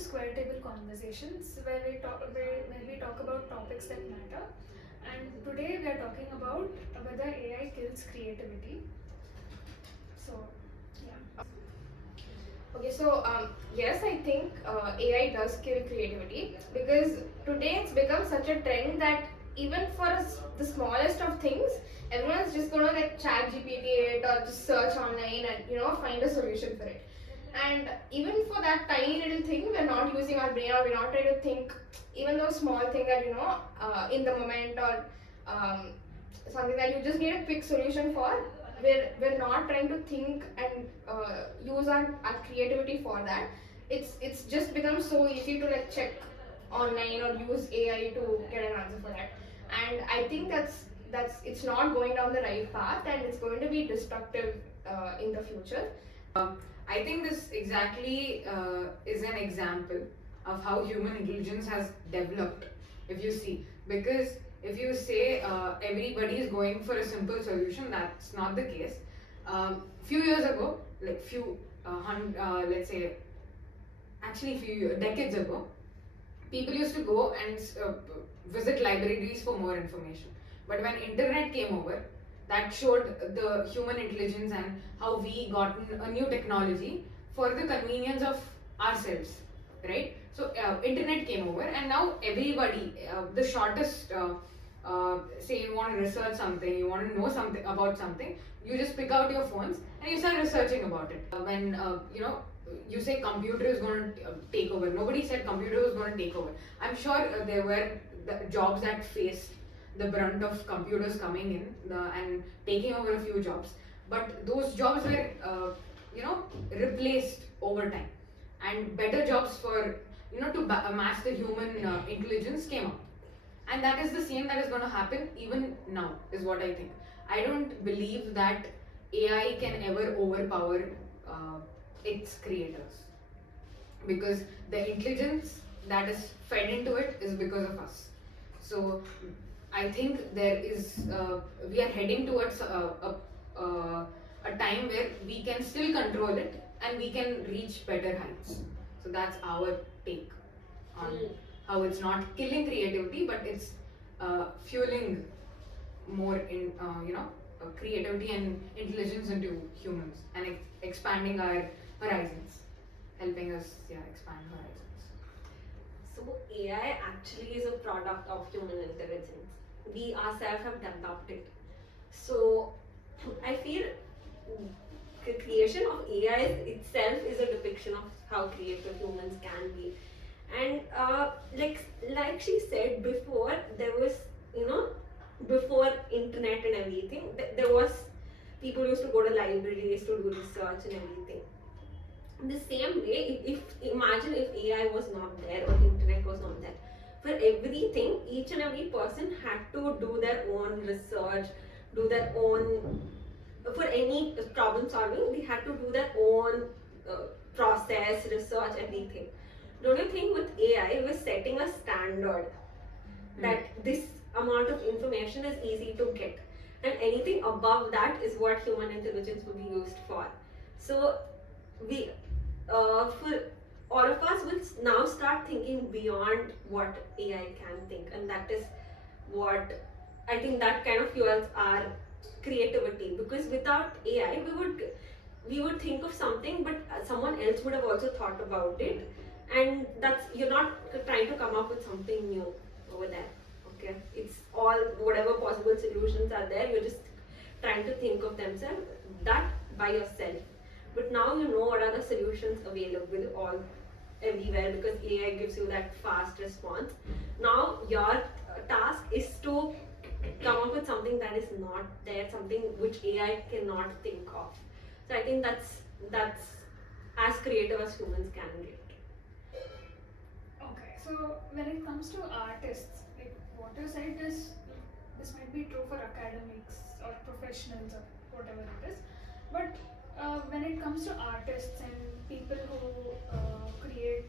Square Table Conversations, where we talk about topics that matter. And today we are talking about whether AI kills creativity. So, yeah. Okay, so yes, I think AI does kill creativity because today it's become such a trend that even for the smallest of things, everyone's just gonna like chat GPT it or just search online and find a solution for it. And even for that tiny little thing, we're not using our brain or we're not trying to think, even though small thing that in the moment or um, something that you just need a quick solution for, we're not trying to think and use our creativity for that. It's just become so easy to like check online or use AI to get an answer for that. And I think that's it's not going down the right path, and it's going to be destructive in the future. I think this exactly is an example of how human intelligence has developed, if you see. Because if you say everybody is going for a simple solution, that's not the case. Few years ago, like let's say, actually few decades ago, people used to go and visit libraries for more information. But when internet came over, that showed the human intelligence and how we got a new technology for the convenience of ourselves, right? So internet came over, and now everybody, the shortest, say you want to research something, you want to know something about something, you just pick out your phones and you start researching about it. When you say computer is going to take over. Nobody said computer was going to take over. I'm sure there were jobs that faced the brunt of computers coming in and taking over a few jobs. But those jobs were, replaced over time, and better jobs for to match the human intelligence came up. And that is the same that is going to happen even now, is what I think. I don't believe that AI can ever overpower its creators, because the intelligence that is fed into it is because of us. So I think we are heading towards a time where we can still control it and we can reach better heights. So that's our take on how it's not killing creativity, but it's fueling more in creativity and intelligence into humans, and expanding our horizons, helping us expand horizons. So AI actually is a product of human intelligence. We ourselves have developed it. So I feel the creation of AI itself is a depiction of how creative humans can be. And like she said before, there was before internet and everything, there was people used to go to libraries to do research and everything. The same way, if imagine if AI was not there or internet was not there, for everything, each and every person had to do their own research, do their own, for any problem solving, they had to do their own process, research, everything. Don't you think with AI we're setting a standard that this amount of information is easy to get, and anything above that is what human intelligence will be used for. So we for all of us will now start thinking beyond what AI can think, and that is what I think that kind of fuels our creativity. Because without AI, we would think of something, but someone else would have also thought about it, and that's, you're not trying to come up with something new over there. Okay, it's all whatever possible solutions are there. You're just trying to think of themselves that by yourself. But now you know what are the solutions available all everywhere, because AI gives you that fast response. Now your task is to come up with something that is not there, something which AI cannot think of. So I think that's as creative as humans can get. Okay, so when it comes to artists, like what you said is this might be true for academics or professionals or whatever it is, but when it comes to artists and people who create,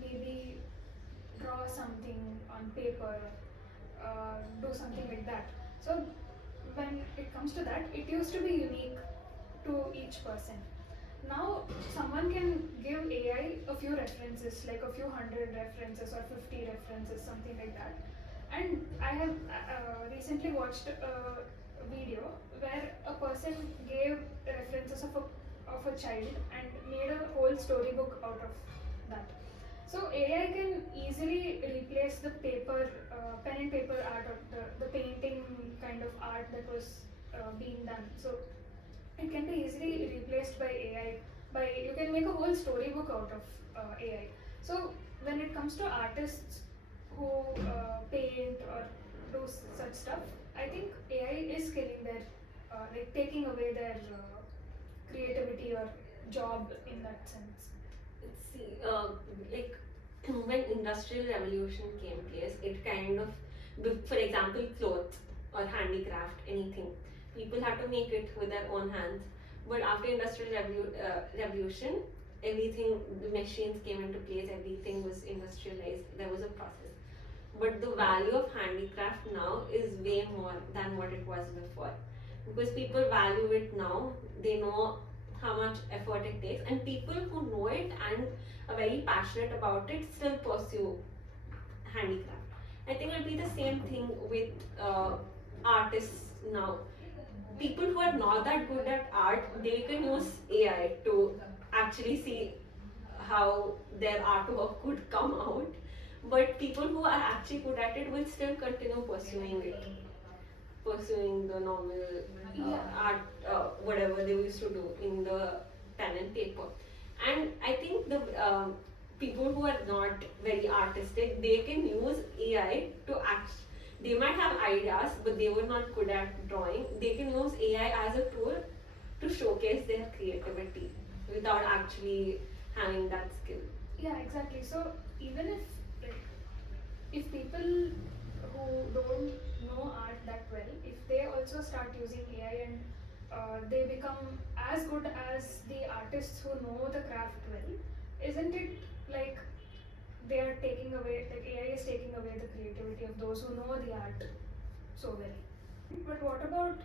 maybe draw something on paper, do something like that. So when it comes to that, it used to be unique to each person. now someone can give AI a few references, like a few hundred references or 50 references, something like that. And I have recently watched a video where a person gave references of a child and made a whole storybook out of that. So AI can easily replace the paper, pen and paper art, or the painting kind of art that was being done. So it can be easily replaced by AI. By you can make a whole storybook out of AI. So when it comes to artists who paint or do such stuff, I think AI is killing their, like taking away their creativity or job in that sense. See, like when industrial revolution came place, it kind of, for example, clothes or handicraft, anything, people had to make it with their own hands. But after industrial revolution, everything, the machines came into place, everything was industrialized, there was a process. But the value of handicraft now is way more than what it was before, because people value it now. They know how much effort it takes, and people who know it and are very passionate about it still pursue handicraft. I think it'll be the same thing with artists now. People who are not that good at art, they can use AI to actually see how their artwork could come out. But people who are actually good at it will still continue pursuing it, pursuing the normal art, whatever they used to do in the pen and paper. And I think the people who are not very artistic, they can use AI to act. They might have ideas, but they were not good at drawing. They can use AI as a tool to showcase their creativity without actually having that skill. Yeah, exactly. So even if people who don't know art that well, if they also start using AI and they become as good as the artists who know the craft well, isn't it like they are taking away, like AI is taking away the creativity of those who know the art so well? But what about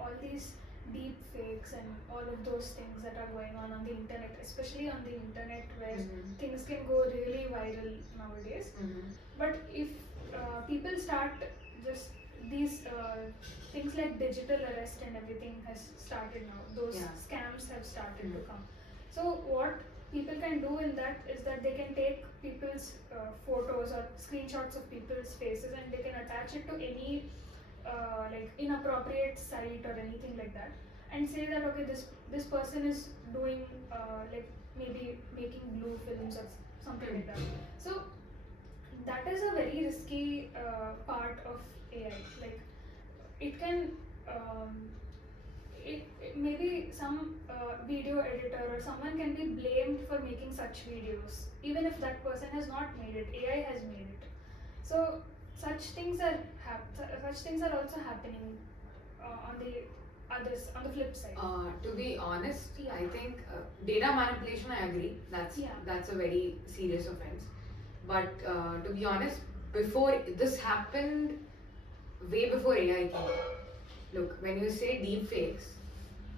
all these deep fakes and all of those things that are going on the internet, especially on the internet where things can go really viral nowadays? But if people start just these things like digital arrest and everything has started now, those scams have started to come. So what people can do in that is that they can take people's photos or screenshots of people's faces and they can attach it to any like inappropriate site or anything like that, and say that okay, this person is doing like maybe making blue films or something like that. So that is a very risky part of AI. Like it can maybe some video editor or someone can be blamed for making such videos, even if that person has not made it. AI has made it. So such things are also happening on the flip side. To be honest, I think data manipulation, I agree. That's a very serious offense. But to be honest, before this happened, way before AI came. Look, when you say deep fakes,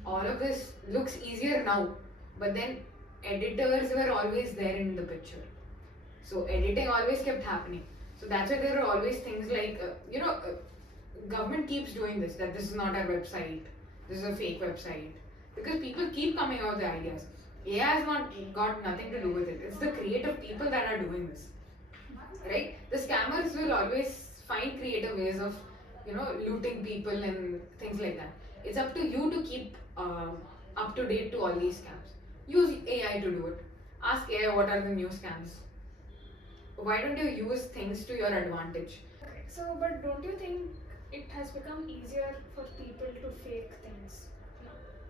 all of this looks easier now, but then editors were always there in the picture. So editing always kept happening. So that's why there are always things like, government keeps doing this, that this is not our website, this is a fake website. Because people keep coming out with the ideas. AI has not got nothing to do with it. It's the creative people that are doing this. Right? The scammers will always find creative ways of, looting people and things like that. It's up to you to keep up to date to all these scams. Use AI to do it. Ask AI what are the new scams. Why don't you use things to your advantage? Okay, so but don't you think it has become easier for people to fake things?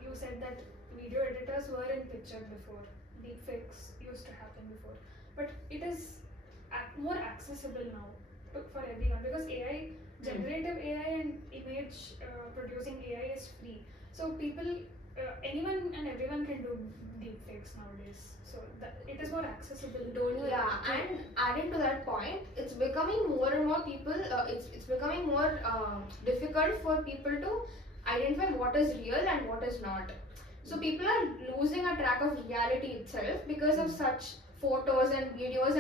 You said that video editors were in picture before. Deepfakes used to happen before, but it is more accessible now for everyone because AI, generative AI and image producing AI is free. So people, anyone and everyone can do deepfakes nowadays. So that it is more accessible. Don't you? Yeah, and adding to that point, it's becoming more and more people. It's becoming more difficult for people to identify what is real and what is not. So people are losing a track of reality itself because of such photos and videos,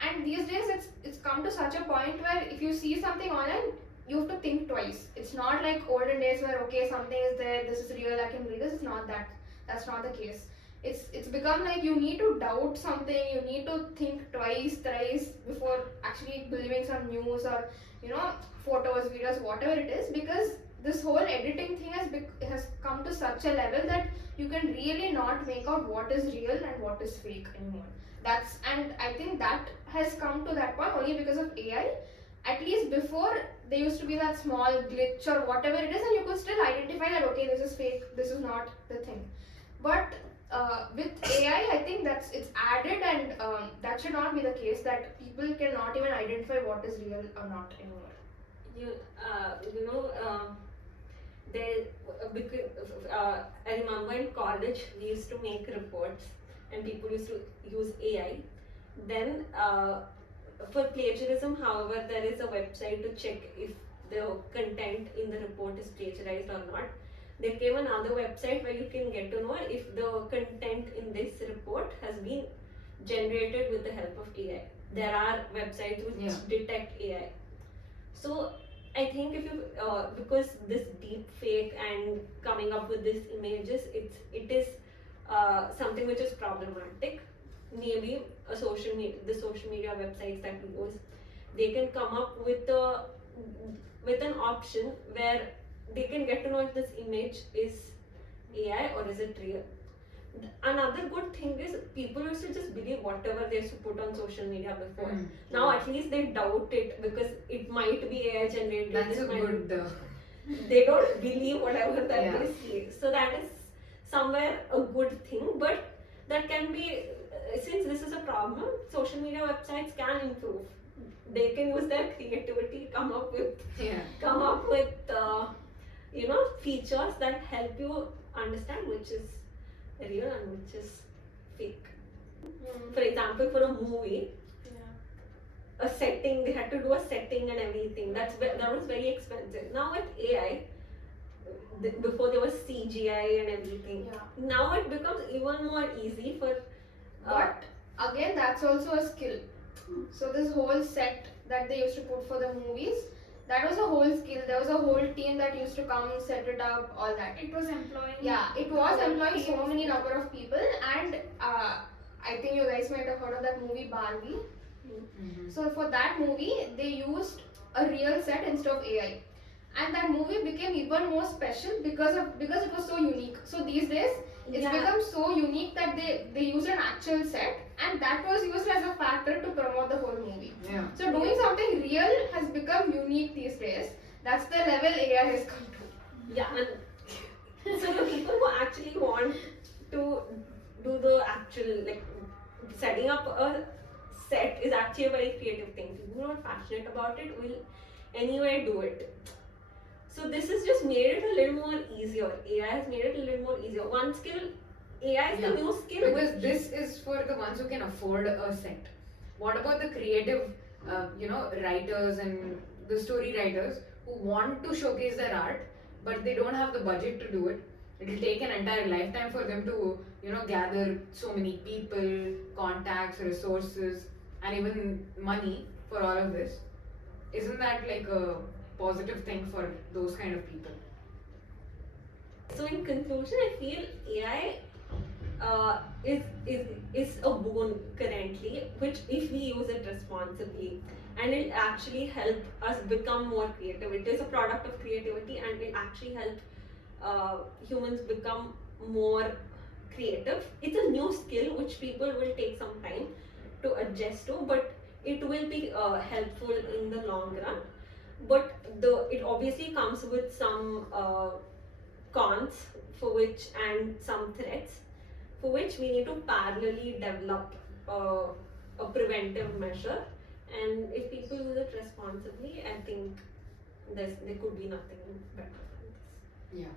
and these days it's come to such a point where if you see something online, you have to think twice. It's not like olden days where okay, something is there, this is real, I can believe this. It's not that. That's not the case. It's become like you need to doubt something, you need to think twice, thrice before actually believing some news or photos, videos, whatever it is, because this whole editing thing has come to such a level that you can really not make out what is real and what is fake anymore. And I think that has come to that point only because of AI. At least before, there used to be that small glitch or whatever it is, and you could still identify that okay, this is fake, this is not the thing. But with AI, I think it's added, and that should not be the case. That people cannot even identify what is real or not anymore. You know, there because I remember in college we used to make reports and people used to use AI. Then for plagiarism, however, there is a website to check if the content in the report is plagiarized or not. There came another website where you can get to know if the content in this report has been generated with the help of AI. There are websites which detect AI. So I think if you because this deep fake and coming up with these images, it is something which is problematic. Maybe the social media websites that we use, they can come up with an option where they can get to know if this image is AI or is it real. Another good thing is people used to just believe whatever they used to put on social media before. Now at least they doubt it because it might be AI generated. That's a good. They don't believe whatever that they see. So that is somewhere a good thing, but that can be, since this is a problem, social media websites can improve. They can use their creativity, come up with features that help you understand which is real and which is fake. For example, for a movie, a setting, they had to do a setting and everything. That was very expensive. Now with AI, before there was CGI and everything. Now it becomes even more easy for. But again, that's also a skill. So this whole set that they used to put for the movies, that was a whole skill. There was a whole team that used to come, set it up, all that. It was employing. Yeah, it was employing so many number of people, and I think you guys might have heard of that movie Barbie. So for that movie, they used a real set instead of AI, and that movie became even more special because it was so unique. So these days, it's become so unique that they use an actual set, and that was used as a factor to promote the whole movie. So doing something real has become unique these days. That's the level AI has come to. Yeah, and so the people who actually want to do the actual, like, setting up a set is actually a very creative thing. People who are not passionate about it will anyway do it. So this has just made it a little more easier. AI has made it a little more easier. One skill, AI is the new skill. Because this is for the ones who can afford a set. What about the creative, writers and the story writers who want to showcase their art, but they don't have the budget to do it? It will take an entire lifetime for them to, gather so many people, contacts, resources, and even money for all of this. Isn't that like a positive thing for those kind of people? So in conclusion, I feel AI is a boon currently, which if we use it responsibly, and it actually help us become more creative. It is a product of creativity, and it actually help humans become more creative. It's a new skill which people will take some time to adjust to, but it will be helpful in the long run. But it obviously comes with some cons and some threats for which we need to parallelly develop a preventive measure. And if people use it responsibly, I think there could be nothing better than this. Yeah.